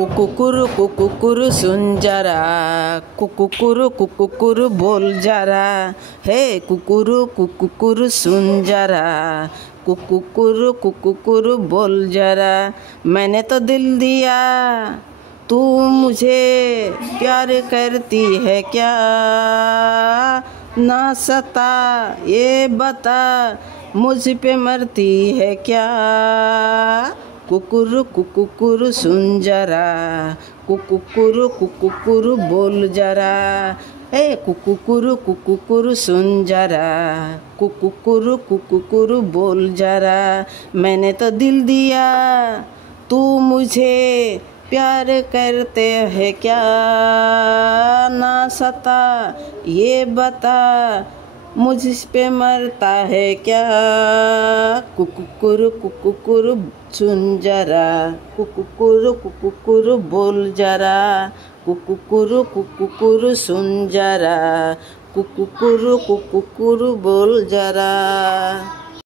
कुकुकुरु सुन जरा, कुकुकुरु बोल जरा, हे कुकुकुरु सुन जरा, कुकुकुरु बोल जरा। मैंने तो दिल दिया, तू मुझे प्यार करती है क्या? ना सता ये बता, मुझ पे मरती है क्या? कुकुकुरु सुन जरा, कुकुकुरु बोल जरा, हे कुकुकुरु सुन जरा, कुकुकुरु बोल जरा। मैंने तो दिल दिया, तू मुझे प्यार करते है क्या? ना सता ये बता, मुझ पे मरता है क्या? कुकुकुरु सुन जरा, कुकुकुरु बोल जरा, कुकुकुरु सुन जरा, कुकुकुरु बोल जरा।